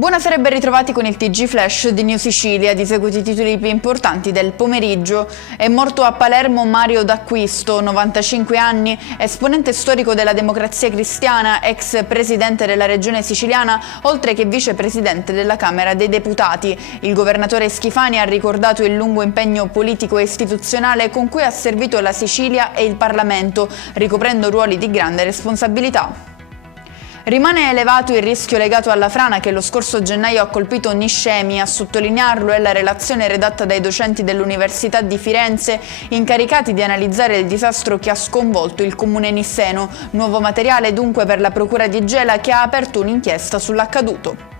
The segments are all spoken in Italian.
Buonasera e ben ritrovati con il TG Flash di New Sicilia. Di seguito i titoli più importanti del pomeriggio. È morto a Palermo Mario D'Acquisto, 95 anni, esponente storico della Democrazia Cristiana, ex presidente della regione siciliana, oltre che vicepresidente della Camera dei Deputati. Il governatore Schifani ha ricordato il lungo impegno politico e istituzionale con cui ha servito la Sicilia e il Parlamento, ricoprendo ruoli di grande responsabilità. Rimane elevato il rischio legato alla frana che lo scorso gennaio ha colpito Niscemi. A sottolinearlo è la relazione redatta dai docenti dell'Università di Firenze incaricati di analizzare il disastro che ha sconvolto il comune nisseno. Nuovo materiale dunque per la Procura di Gela, che ha aperto un'inchiesta sull'accaduto.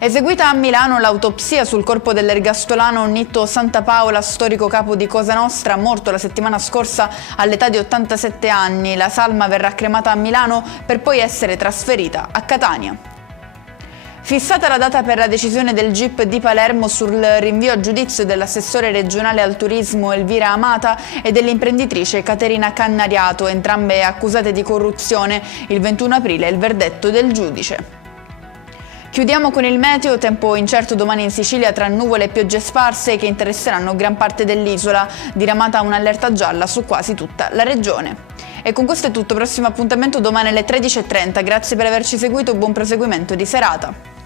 Eseguita a Milano l'autopsia sul corpo dell'ergastolano Nitto Santapaola, storico capo di Cosa Nostra, morto la settimana scorsa all'età di 87 anni. La salma verrà cremata a Milano per poi essere trasferita a Catania. Fissata la data per la decisione del GIP di Palermo sul rinvio a giudizio dell'assessore regionale al turismo Elvira Amata e dell'imprenditrice Caterina Cannariato, entrambe accusate di corruzione, il 21 aprile è il verdetto del giudice. Chiudiamo con il meteo, tempo incerto domani in Sicilia tra nuvole e piogge sparse che interesseranno gran parte dell'isola, diramata un'allerta gialla su quasi tutta la regione. E con questo è tutto, prossimo appuntamento domani alle 13:30, grazie per averci seguito, buon proseguimento di serata.